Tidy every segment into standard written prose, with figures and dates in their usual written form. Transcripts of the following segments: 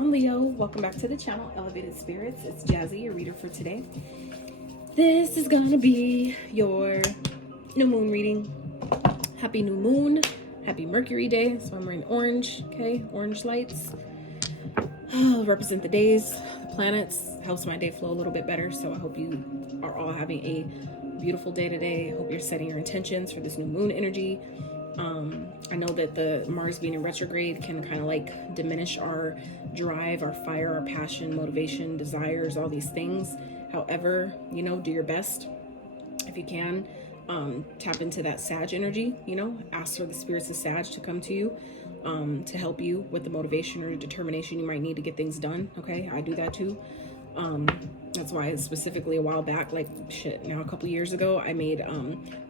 on, Leo? Welcome back to the channel, Elevated Spirits. It's Jazzy, your reader for today. This is gonna be your new moon reading. Happy new moon. Happy Mercury day. So I'm wearing orange, okay? Orange lights. Represent the days, the planets. Helps my day flow a little bit better. So I hope you are all having a beautiful day today. I hope you're setting your intentions for this new moon energy. I know that the Mars being in retrograde can kind of like diminish our drive, our fire, our passion, motivation, desires, all these things. However, you know, do your best if you can. Tap into that Sag energy, you know, ask for the spirits of Sag to come to you, to help you with the motivation or determination you might need to get things done. Okay, I do that too. That's why specifically a while back, like now a couple years ago, I made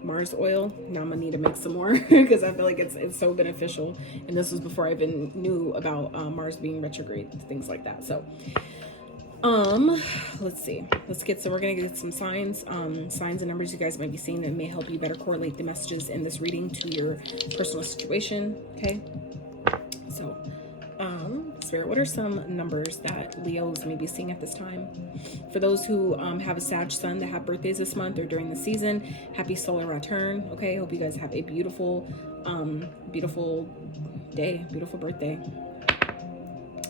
Mars oil. Now I'm gonna need to make some more because I feel like it's so beneficial. And this was before I even knew about Mars being retrograde, things like that. So let's see. We're gonna get some signs and numbers you guys might be seeing that may help you better correlate the messages in this reading to your personal situation. Okay, so Spirit, what are some numbers that Leos may be seeing at this time? For those who have a Sag sun that have birthdays this month or during the season, happy solar return. Okay, hope you guys have a beautiful beautiful day, beautiful birthday.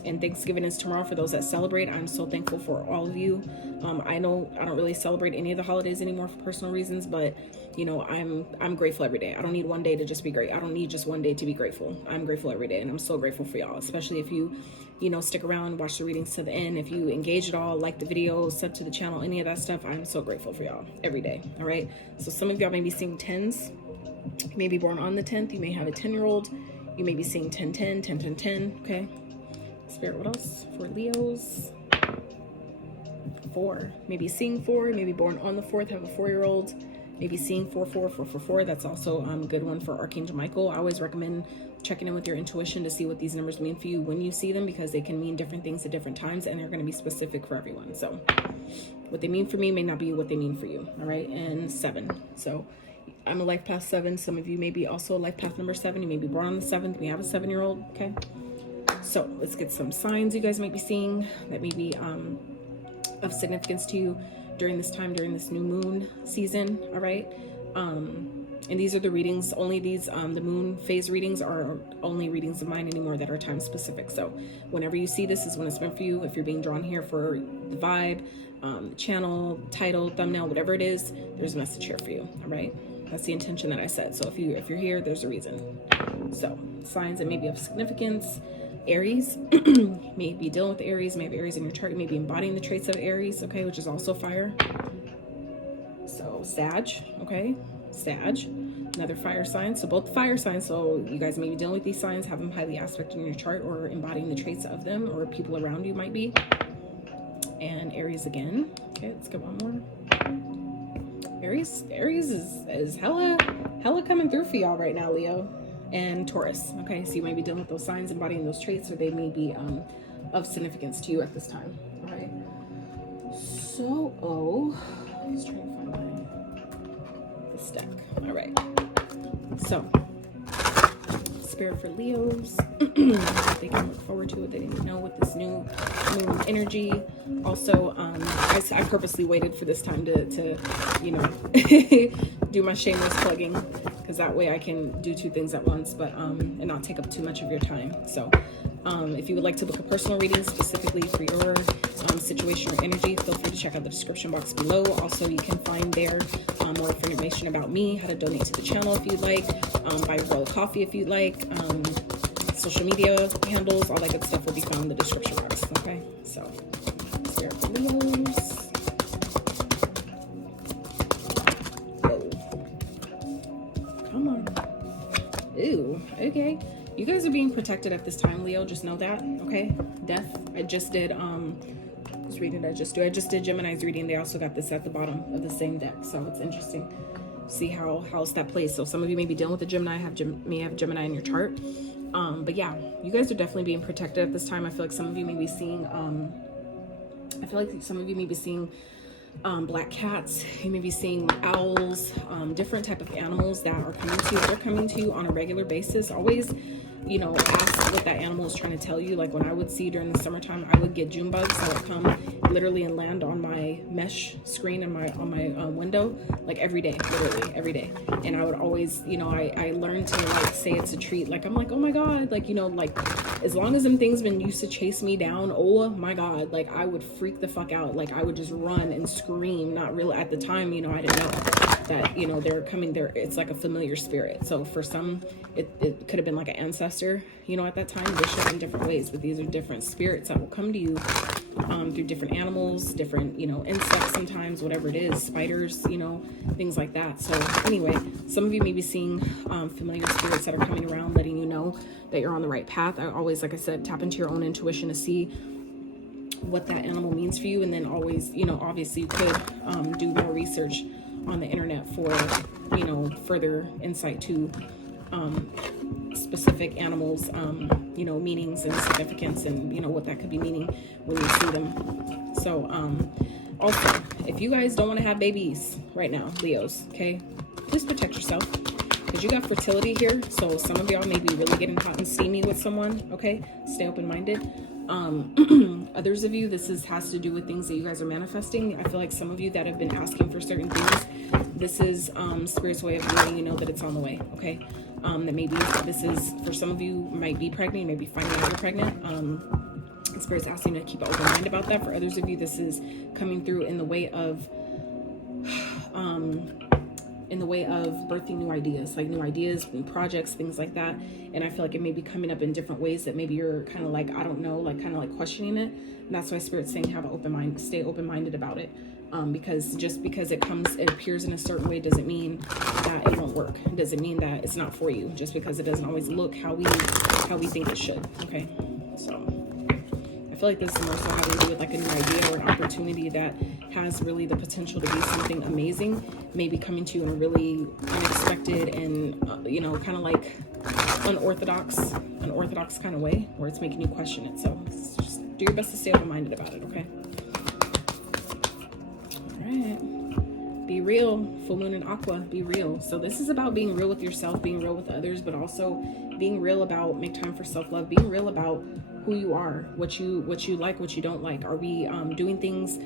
And Thanksgiving is tomorrow for those that celebrate. I'm so thankful for all of you. I know I don't really celebrate any of the holidays anymore for personal reasons, but you know, I'm grateful every day. I don't need one day to just be great. I don't need just one day to be grateful. I'm grateful every day, and I'm so grateful for y'all, especially if you know, stick around, watch the readings to the end. If you engage at all, like the videos, sub to the channel, any of that stuff, I'm so grateful for y'all every day. All right. So some of y'all may be seeing 10s. You may be born on the 10th. You may have a 10-year-old. You may be seeing 10-10, 10-10-10. Okay. Spirit, what else for Leos? 4. Maybe seeing 4. Maybe born on the 4th, have a 4-year-old. Maybe seeing 4-4-4-4-4. That's also a good one for Archangel Michael. I always recommend checking in with your intuition to see what these numbers mean for you when you see them, because they can mean different things at different times, and they're going to be specific for everyone. So what they mean for me may not be what they mean for you. All right. And 7. So I'm a life path 7. Some of you may be also life path number 7. You may be born on the 7th. You may have a 7-year-old. Okay. So let's get some signs you guys might be seeing that may be of significance to you during this time, during this new moon season. All right. And these are the readings. Only these, the moon phase readings are only readings of mine anymore that are time specific. So whenever you see this is when it's meant for you. If you're being drawn here for the vibe, channel, title, thumbnail, whatever it is, there's a message here for you. All right. That's the intention that I said. So if you're here, there's a reason. So signs that may be of significance. Aries, may be dealing with Aries, may have Aries in your chart, you may be embodying the traits of Aries, okay, which is also fire. So Sag, okay, Sag, another fire sign. So both fire signs, so you guys may be dealing with these signs, have them highly aspected in your chart or embodying the traits of them, or people around you might be. And Aries again. Okay, let's get one more. Aries is hella coming through for y'all right now, Leo. And Taurus. Okay, so you might be dealing with those signs, embodying those traits, or they may be of significance to you at this time. All right. So, let's try to find this deck. All right. So, Spirit for Leos. They can look forward to it. They didn't know with this new moon energy. Also, I purposely waited for this time to you know, do my shameless plugging, because that way I can do 2 things at once, but and not take up too much of your time. So if you would like to book a personal reading specifically for your situation or energy, feel free to check out the description box below. Also, you can find there more information about me, how to donate to the channel if you'd like, buy a bowl of coffee if you'd like, social media handles, all that good stuff will be found in the description box. Okay, so Spirit for Leos. Come on. Ooh, okay. You guys are being protected at this time, Leo. Just know that, okay? Death. I just did, whose reading did I just do? I just did Gemini's reading. They also got this at the bottom of the same deck. So it's interesting. See how's that plays. So some of you may be dealing with a Gemini, may have Gemini in your chart. But yeah, you guys are definitely being protected at this time. I feel like some of you may be seeing, black cats. You may be seeing owls, different type of animals that are coming to you. They're coming to you on a regular basis. Always you know, ask what that animal is trying to tell you. Like when I would see during the summertime, I would get June bugs that would come literally and land on my mesh screen and on my window, like every day, literally every day. And I would always, you know, I learned to like say it's a treat. Like I'm like, oh my God, like, you know, like as long as them things been used to chase me down, oh my God, like I would freak the fuck out. Like I would just run and scream. Not really at the time, you know, I didn't know that, you know, they're coming there. It's like a familiar spirit. So for some, it could have been like an ancestor, you know, at that time. They show up in different ways, but these are different spirits that will come to you through different animals, different, you know, insects sometimes, whatever it is, spiders, you know, things like that. So anyway, some of you may be seeing familiar spirits that are coming around, letting you know that you're on the right path. I always, like I said, tap into your own intuition to see what that animal means for you. And then always, you know, obviously you could do more research on the internet for, you know, further insight to specific animals, you know, meanings and significance, and, you know, what that could be meaning when you see them. So also, if you guys don't want to have babies right now, Leos, okay, just protect yourself, because you got fertility here. So some of y'all may be really getting hot and steamy with someone. Okay, stay open-minded. Others of you, has to do with things that you guys are manifesting. I feel like some of you that have been asking for certain things, this is Spirit's way of letting you know that it's on the way. Okay, that maybe this is, for some of you, might be pregnant, maybe finding out you're pregnant. Spirit's asking you to keep an open mind about that. For others of you, this is coming through in the way of birthing new ideas, like new ideas, new projects, things like that. And I feel like it may be coming up in different ways that maybe you're kind of like, I don't know, like kind of like questioning it. And that's why Spirit's saying have an open mind, stay open-minded about it. Because just because it appears in a certain way doesn't mean that it won't work. It doesn't mean that it's not for you, just because it doesn't always look how we think it should. Okay, so I feel like this is more so having to do with like a new idea or an opportunity that has really the potential to be something amazing, maybe coming to you in a really unexpected and you know, kind of like unorthodox kind of way, where it's making you question it. So just do your best to stay open-minded about it. Okay. Be real. Full moon and aqua, be real. So this is about being real with yourself, being real with others, but also being real about make time for self-love, being real about who you are, what you like, what you don't like. Are we doing things,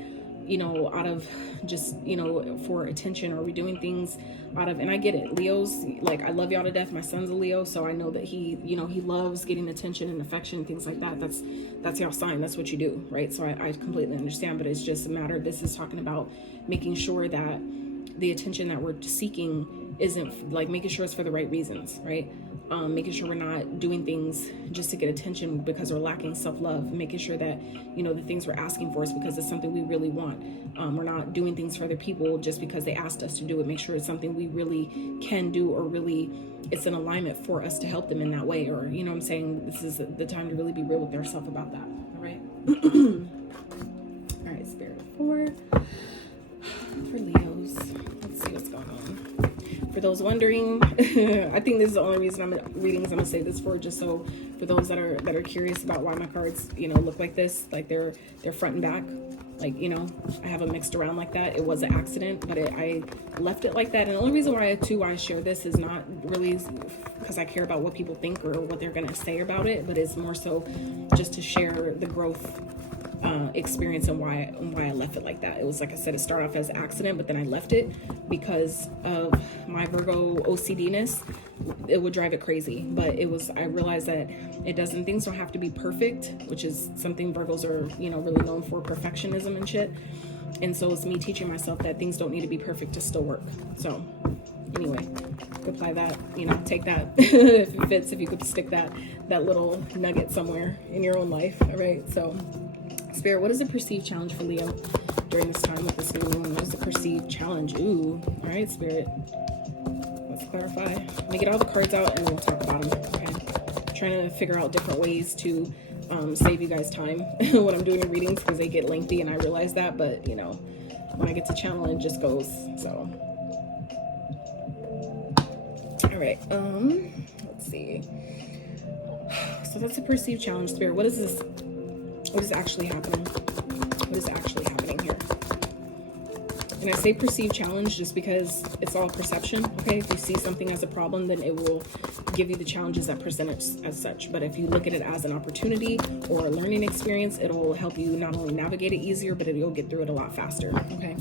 you know, out of just, you know, for attention? Are we doing things out of, and I get it, Leos, like I love y'all to death. My son's a Leo, so I know that he, you know, he loves getting attention and affection, things like that. That's y'all sign. That's what you do, right? So I completely understand, but it's just a matter, this is talking about making sure that the attention that we're seeking isn't like, making sure it's for the right reasons, right? Making sure we're not doing things just to get attention because we're lacking self-love, making sure that, you know, the things we're asking for is because it's something we really want. We're not doing things for other people just because they asked us to do it. Make sure it's something we really can do, or really it's an alignment for us to help them in that way. Or, you know what I'm saying? This is the time to really be real with ourselves about that. All right. All right, Spirit 4 for Leos. Let's see what's going on. For those wondering, I think this is the only reason I'm reading, is I'm gonna say this for, just so for those that are curious about why my cards, you know, look like this, like they're front and back, like, you know, I have them mixed around like that. It was an accident, but I left it like that. And the only reason why I share this is not really because I care about what people think or what they're gonna say about it, but it's more so just to share the growth experience and why I left it like that. It was, like I said, it started off as an accident, but then I left it because of my Virgo OCD-ness. It would drive it crazy, but I realized that things don't have to be perfect, which is something Virgos are, you know, really known for, perfectionism and shit. And so it's me teaching myself that things don't need to be perfect to still work. So anyway, apply that, you know, take that if it fits, if you could stick that little nugget somewhere in your own life. All right, so Spirit, what is the perceived challenge for Leo during this time with this new moon? What is the perceived challenge? Ooh, all right, Spirit, let's clarify. Let me get all the cards out and we'll talk about them. Okay, trying to figure out different ways to save you guys time when I'm doing the readings, because they get lengthy and I realize that, but you know, when I get to channel, it just goes. So all right, let's see. So that's a perceived challenge, Spirit. What is this? What is actually happening? What is actually happening here? And I say perceived challenge just because it's all perception, okay? If you see something as a problem, then it will give you the challenges that present it as such. But if you look at it as an opportunity or a learning experience, it'll help you not only navigate it easier, but you'll get through it a lot faster, okay?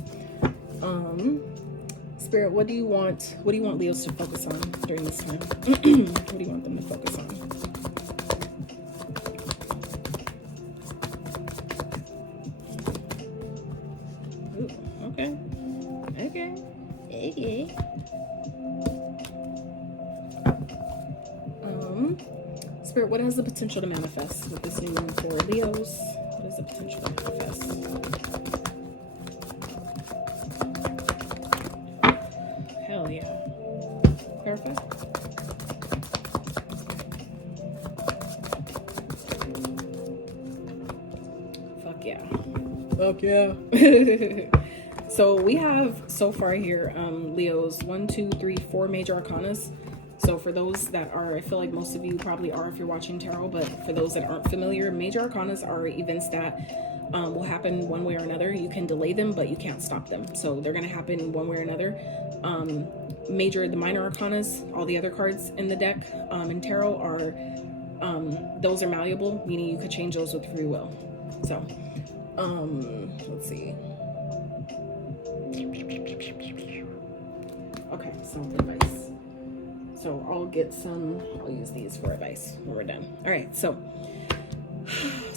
Spirit, what do you want Leos to focus on during this time? What do you want them to focus on? Ooh, okay. Spirit, what has the potential to manifest with this new moon for Leos? What is the potential to manifest? Hell yeah. Clarify. Fuck yeah. Fuck yeah. So we have so far here, Leos, 1, 2, 3, 4 major arcanas. So for those that are, I feel like most of you probably are if you're watching tarot, but for those that aren't familiar, major arcanas are events that will happen one way or another. You can delay them, but you can't stop them. So they're going to happen one way or another. The minor arcanas, all the other cards in the deck in tarot are, those are malleable, meaning you could change those with free will. So, let's see. Okay, some advice. So I'll use these for advice when we're done. All right, so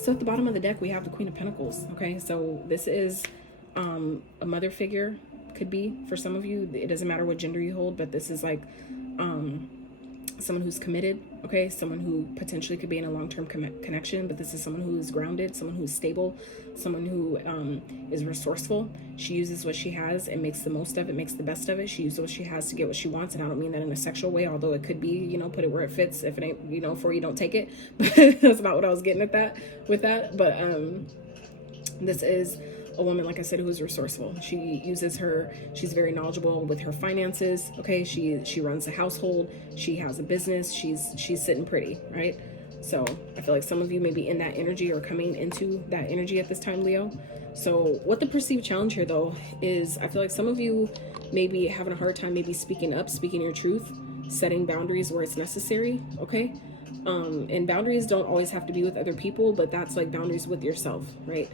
at the bottom of the deck, we have the Queen of Pentacles, okay? So this is a mother figure, could be for some of you. It doesn't matter what gender you hold, but this is like someone who's committed, okay? Someone who potentially could be in a long-term connection, but this is someone who is grounded, someone who's stable, someone who is resourceful. She uses what she has and makes the most of it, makes the best of it. She uses what she has to get what she wants, and I don't mean that in a sexual way, although it could be, you know, put it where it fits. If it ain't, you know, for you, don't take it. But that's not what I was getting at with that. But this is a woman, like I said, who is resourceful. She's very knowledgeable with her finances, okay? She runs a household, she has a business, she's sitting pretty, right? So I feel like some of you may be in that energy or coming into that energy at this time, Leo. So what the perceived challenge here, though, is I feel like some of you may be having a hard time maybe speaking up, speaking your truth, setting boundaries where it's necessary, okay? And boundaries don't always have to be with other people, but that's like boundaries with yourself, right?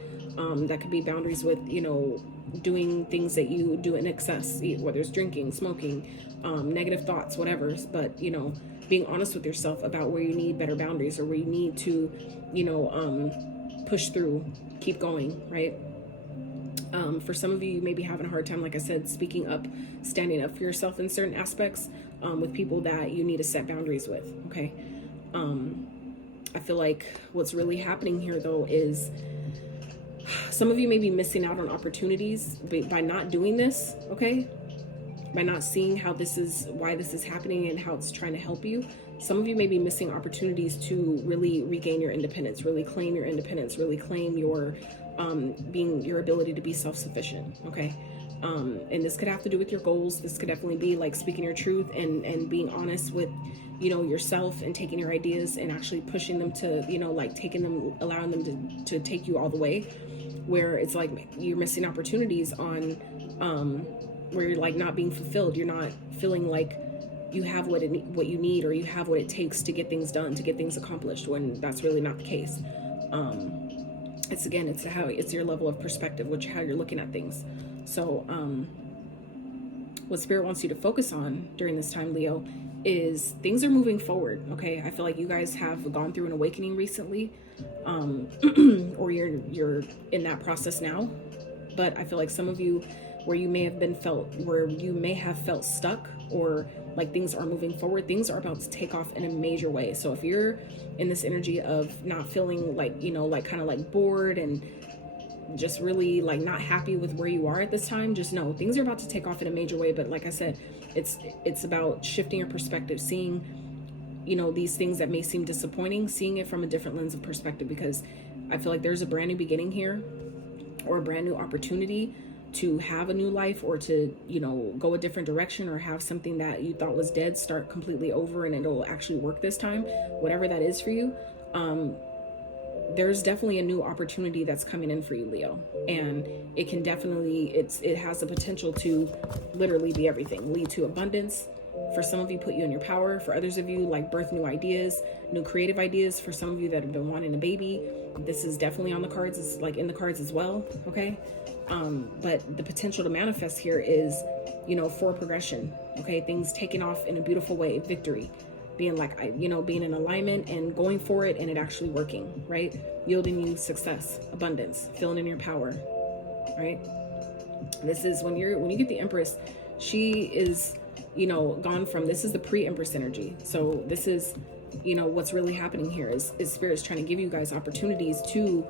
That could be boundaries with, you know, doing things that you do in excess, whether it's drinking, smoking, negative thoughts, whatever. But, you know, being honest with yourself about where you need better boundaries or where you need to, you know, push through, keep going, right? For some of you, you may be having a hard time, like I said, speaking up, standing up for yourself in certain aspects with people that you need to set boundaries with, okay? I feel like what's really happening here, though, is some of you may be missing out on opportunities by not doing this, okay? By not seeing why this is happening and how it's trying to help you. Some of you may be missing opportunities to really regain your independence, really claim your independence, really claim your your ability to be self-sufficient, okay? And this could have to do with your goals. This could definitely be like speaking your truth and being honest with, you know, yourself and taking your ideas and actually pushing them to, you know, like allowing them to take you all the way, where it's like you're missing opportunities on where you're like not being fulfilled. You're not feeling like you have what you need or you have what it takes to get things done, to get things accomplished, when that's really not the case. It's your level of perspective, how you're looking at things. So what Spirit wants you to focus on during this time, Leo, is things are moving forward, okay? I feel like you guys have gone through an awakening recently, or you're in that process now. But I feel like some of you, where you may have felt stuck, or like things are moving forward, things are about to take off in a major way. So if you're in this energy of not feeling like, you know, like kind of like bored and just really like not happy with where you are at this time, just know things are about to take off in a major way. But like I said, it's about shifting your perspective, seeing, you know, these things that may seem disappointing, seeing it from a different lens of perspective, because I feel like there's a brand new beginning here, or a brand new opportunity to have a new life, or to, you know, go a different direction, or have something that you thought was dead start completely over and it'll actually work this time, whatever that is for you. there's definitely a new opportunity that's coming in for you, Leo. And it can definitely, it has the potential to literally be everything. Lead to abundance. For some of you, put you in your power. For others of you, like birth new ideas, new creative ideas. For some of you that have been wanting a baby, this is definitely on the cards. It's like in the cards as well, okay? But the potential to manifest here is, you know, for progression, okay? Things taking off in a beautiful way, victory. Being like, you know, being in alignment and going for it and it actually working, right? Yielding you success, abundance, feeling in your power, right? This is when you get the Empress, she is, you know, gone from, this is the pre-Empress energy. So this is, you know, what's really happening here is Spirit's trying to give you guys opportunities to,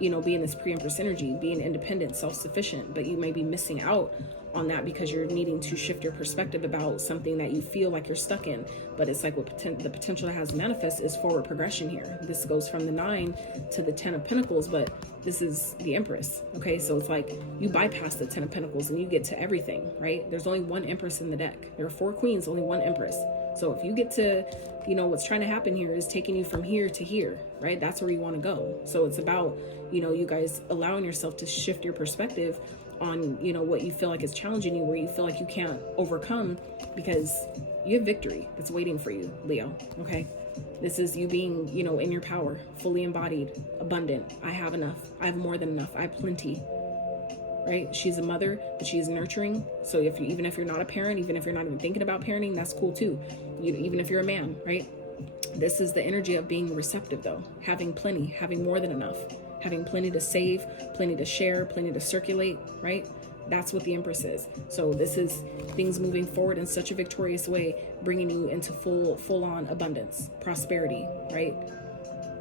you know, be in this pre-Empress energy, being independent, self-sufficient, but you may be missing out on that because you're needing to shift your perspective about something that you feel like you're stuck in. But it's like what the potential that has manifest is forward progression here. This goes from the 9 to the 10 of Pentacles, but this is the Empress. Okay, so it's like you bypass the 10 of Pentacles and you get to everything, right? There's only one Empress in the deck. There are 4 queens, only one Empress. So if you get to, you know, what's trying to happen here is taking you from here to here, right? That's where you want to go. So it's about, you know, you guys allowing yourself to shift your perspective on, you know, what you feel like is challenging you, where you feel like you can't overcome, because you have victory that's waiting for you, Leo. Okay, this is you being, you know, in your power, fully embodied, abundant. I have enough. I have more than enough. I have plenty, right? She's a mother, but she's nurturing. So if you, even if you're not a parent, even if you're not even thinking about parenting, that's cool too. Even if you're a man, right? This is the energy of being receptive, though, having plenty, having more than enough, having plenty to save, plenty to share, plenty to circulate, right? That's what the Empress is. So this is things moving forward in such a victorious way, bringing you into full-on abundance, prosperity, right?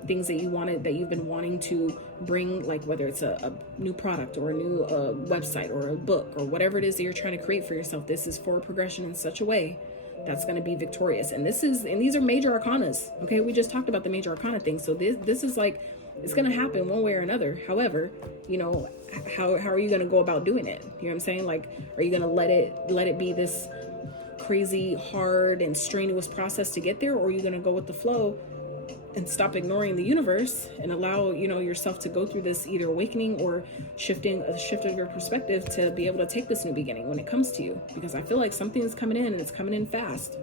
Things that you wanted, that you've been wanting to bring, like whether it's a new product or a new website or a book or whatever it is that you're trying to create for yourself. This is forward progression in such a way that's going to be victorious. And these are major arcanas. Okay, we just talked about the major arcana thing. So this is like, it's going to happen one way or another. However, you know, how are you going to go about doing it? You know what I'm saying? Like, are you going to let it be this crazy, hard and strenuous process to get there? Or are you going to go with the flow and stop ignoring the universe and allow, you know, yourself to go through this either awakening or shift of your perspective to be able to take this new beginning when it comes to you? Because I feel like something is coming in and it's coming in fast,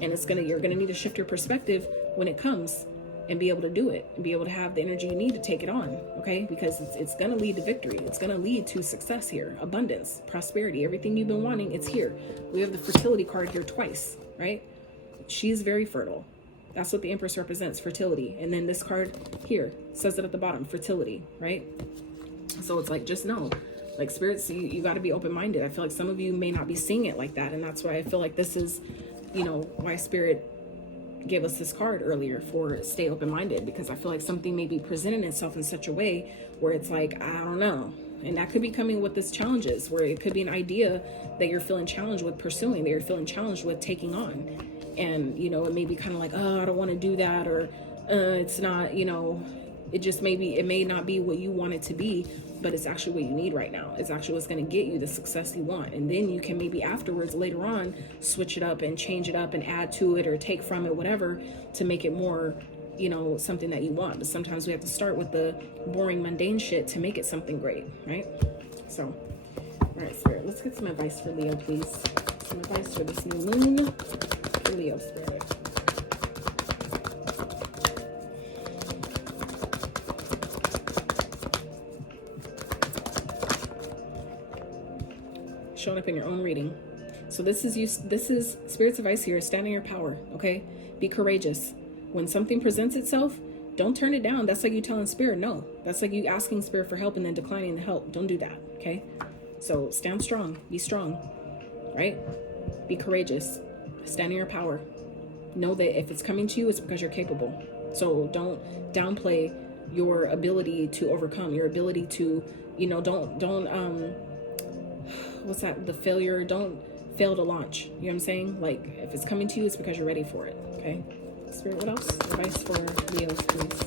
and you're going to need to shift your perspective when it comes and be able to do it and be able to have the energy you need to take it on. Okay, because it's going to lead to victory. It's going to lead to success here, abundance, prosperity, everything you've been wanting. It's here. We have the fertility card here twice, right? She's very fertile. That's what the Empress represents, fertility. And then this card here says it at the bottom, fertility, right? So it's like, just know, like, spirits, you got to be open-minded. I feel like some of you may not be seeing it like that. And that's why I feel like this is, you know, why Spirit gave us this card earlier, for stay open-minded, because I feel like something may be presenting itself in such a way where it's like, I don't know. And that could be coming with this challenges, where it could be an idea that you're feeling challenged with pursuing, that you're feeling challenged with taking on. And, you know, it may be kind of like, oh, I don't want to do that, or it's not, you know, it may not be what you want it to be, but it's actually what you need right now. It's actually what's going to get you the success you want. And then you can maybe afterwards, later on, switch it up and change it up and add to it or take from it, whatever, to make it more, you know, something that you want. But sometimes we have to start with the boring, mundane shit to make it something great, right? So, all right, Spirit, let's get some advice for Leo, please. Some advice for this new moon for Leo, Spirit. Showing up in your own reading. So this is Spirit's advice here is stand in your power, okay? Be courageous. When something presents itself, don't turn it down. That's like you telling Spirit no. That's like you asking Spirit for help and then declining the help. Don't do that, okay? So stand strong. Be strong, right? Be courageous. Stand in your power. Know that if it's coming to you, it's because you're capable. So don't downplay your ability to overcome, your ability to, you know, don't what's that, the failure, don't fail to launch. You know what I'm saying? Like, if it's coming to you, it's because you're ready for it, okay? Spirit, what else? Advice for Leos, please.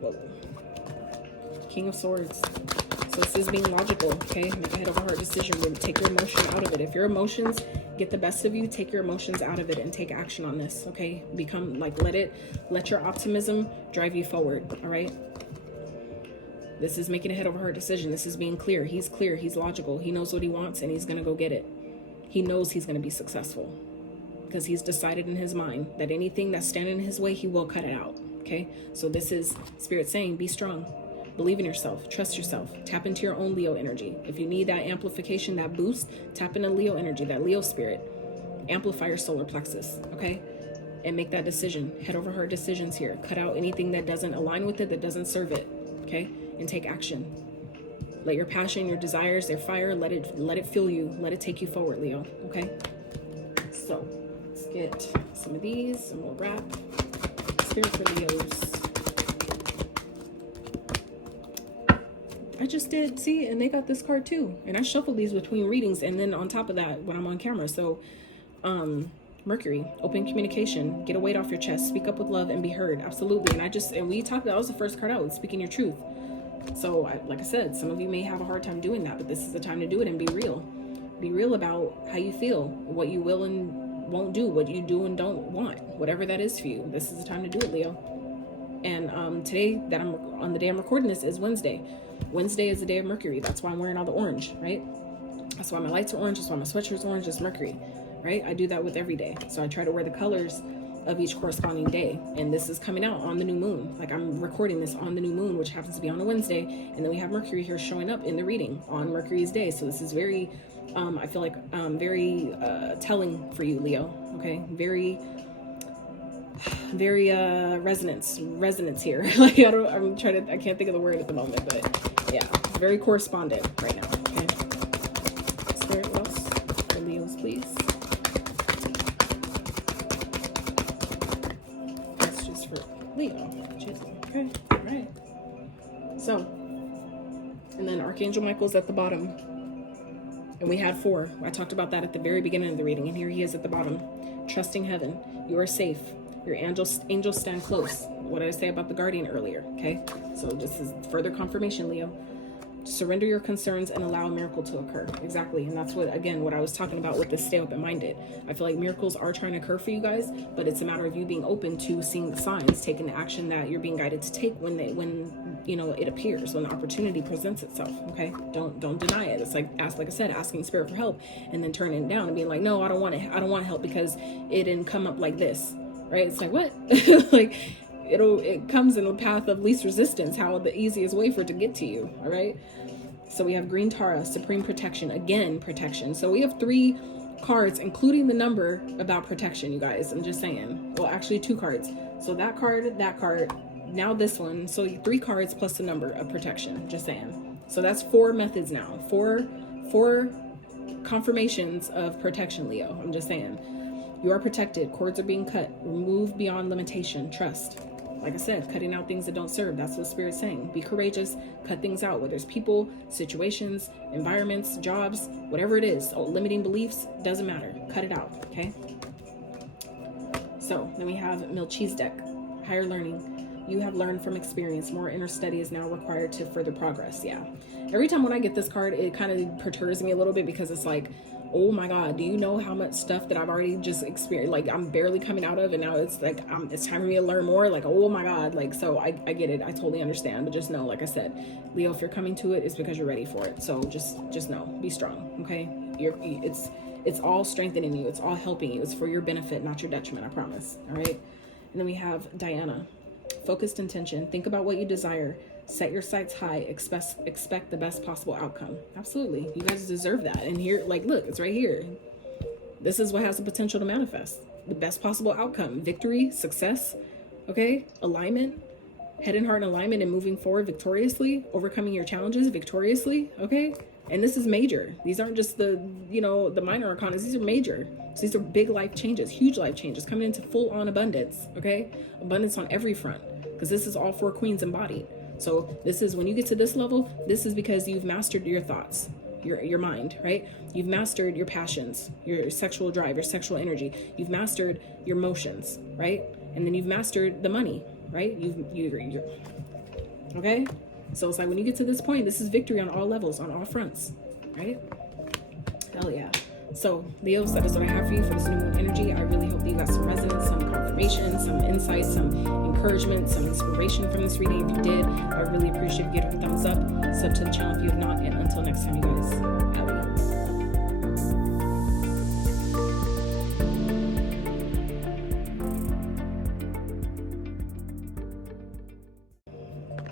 Whoa. King of Swords. So this is being logical, okay? Make a head over heart decision. Take your emotion out of it. If your emotions get the best of you, take your emotions out of it and take action on this, okay? Become like, let your optimism drive you forward, all right? This is making a head over heart decision. This is being clear. He's logical. He knows what he wants and he's going to go get it. He knows he's going to be successful because he's decided in his mind that anything that's standing in his way, he will cut it out, okay? So this is Spirit saying, be strong. Believe in yourself. Trust yourself. Tap into your own Leo energy. If you need that amplification, that boost, tap into Leo energy, that Leo spirit. Amplify your solar plexus, okay? And make that decision. Head over heart decisions here. Cut out anything that doesn't align with it, that doesn't serve it, okay? And take action. Let your passion, your desires, their fire, let it fuel you. Let it take you forward, Leo, okay? So let's get some of these, some more wrap. Spirit for Leos. I just did, see, and they got this card too. And I shuffled these between readings and then on top of that when I'm on camera. So, Mercury, open communication, get a weight off your chest, speak up with love and be heard. Absolutely. And we talked about, that was the first card out, speaking your truth. So like I said, some of you may have a hard time doing that, but this is the time to do it and be real. Be real about how you feel, what you will and won't do, what you do and don't want, whatever that is for you. This is the time to do it, Leo. And today that on the day I'm recording this is Wednesday. Wednesday is the day of Mercury. That's why I'm wearing all the orange, right? That's why my lights are orange. That's why my sweatshirt's orange. It's Mercury, right? I do that with every day. So I try to wear the colors of each corresponding day. And this is coming out on the new moon. Like I'm recording this on the new moon, which happens to be on a Wednesday. And then we have Mercury here showing up in the reading on Mercury's day. So this is very, I feel like very telling for you, Leo. Okay, very resonance here. Like I can't think of the word at the moment, but yeah, very correspondent right now. Okay, Spirit Loss for Leos, please. That's just for Leo. Okay, all right. So, and then Archangel Michael's at the bottom, and we had 4. I talked about that at the very beginning of the reading, and here he is at the bottom. Trusting heaven, you are safe. Your angels stand close. What did I say about the guardian earlier? Okay, so this is further confirmation, Leo. Surrender your concerns and allow a miracle to occur. Exactly, and that's what I was talking about with this stay open-minded. I feel like miracles are trying to occur for you guys, but it's a matter of you being open to seeing the signs, taking the action that you're being guided to take when it appears, when the opportunity presents itself. Okay, don't deny it. It's like like I said, asking Spirit for help and then turning it down and being like, no, I don't want help because it didn't come up like this. Right? It's like, what? Like it comes in the path of least resistance, how the easiest way for it to get to you. All right. So we have Green Tara, Supreme Protection, again, protection. So we have 3 cards, including the number about protection, you guys. I'm just saying. Well, actually 2 cards. So that card, now this one. So 3 cards plus the number of protection, just saying. So that's 4 methods now. 4 confirmations of protection, Leo. I'm just saying. You are protected. Cords are being cut. Remove beyond limitation. Trust. Like I said, cutting out things that don't serve. That's what Spirit's saying. Be courageous. Cut things out. Whether it's people, situations, environments, jobs, whatever it is. Limiting beliefs, doesn't matter. Cut it out. Okay? So then we have Melchizedek. Higher learning. You have learned from experience. More inner study is now required to further progress. Yeah. Every time when I get this card, it kind of perturbs me a little bit because it's like, oh my God, do you know how much stuff that I've already just experienced? Like I'm barely coming out of, and now it's like, it's time for me to learn more. Like, oh my God. Like, so I get it. I totally understand, but just know, like I said, Leo, if you're coming to it, it's because you're ready for it. So just know, be strong. Okay. It's all strengthening you. It's all helping you. It's for your benefit, not your detriment. I promise. All right. And then we have Diana, focused intention. Think about what you desire. Set your sights high. Expect the best possible outcome. Absolutely. You guys deserve that. And here, like, look, it's right here. This is what has the potential to manifest. The best possible outcome. Victory, success, okay? Alignment, head and heart in alignment and moving forward victoriously, overcoming your challenges victoriously, okay? And this is major. These aren't just the minor arcanas. These are major. So these are big life changes, huge life changes, coming into full-on abundance, okay? Abundance on every front, because this is all 4 queens embodied. So this is, when you get to this level, this is because you've mastered your thoughts, your mind, right? You've mastered your passions, your sexual drive, your sexual energy. You've mastered your emotions, right? And then you've mastered the money, right? You're okay? So it's like, when you get to this point, this is victory on all levels, on all fronts, right? Hell yeah. So Leos, that is what I have for you for this new moon energy. I really hope that you got some resonance, some confirmation, some insight, some encouragement, some inspiration from this reading. If you did, I really appreciate if you give it a thumbs up. Sub to the channel if you have not, and until next time, you guys,